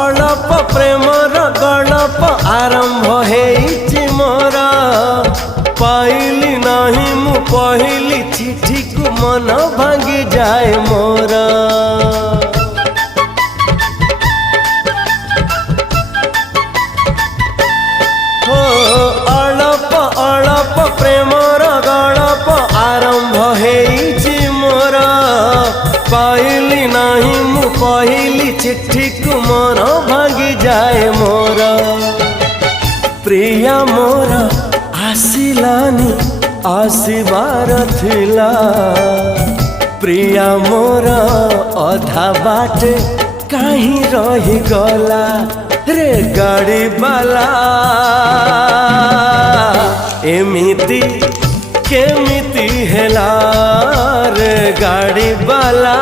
अड़प Premiere गड़प आरंभ हेइछि मोर पाइली नहीं मु पहली चिठी को मन भांगी जाए मोर हो अड़प अड़प प्रेमर गड़प आरंभ हेइछि मोर पाइली नहीं मु पहली चिठी को मन भांगी जाए मोर प्रिया मोर आसिलानी आसिबार थिला प्रिया मोर अधा बाटे कहीं रही गला रे गाड़ी बाला एमिति केमिति हेला रे गाड़ी बाला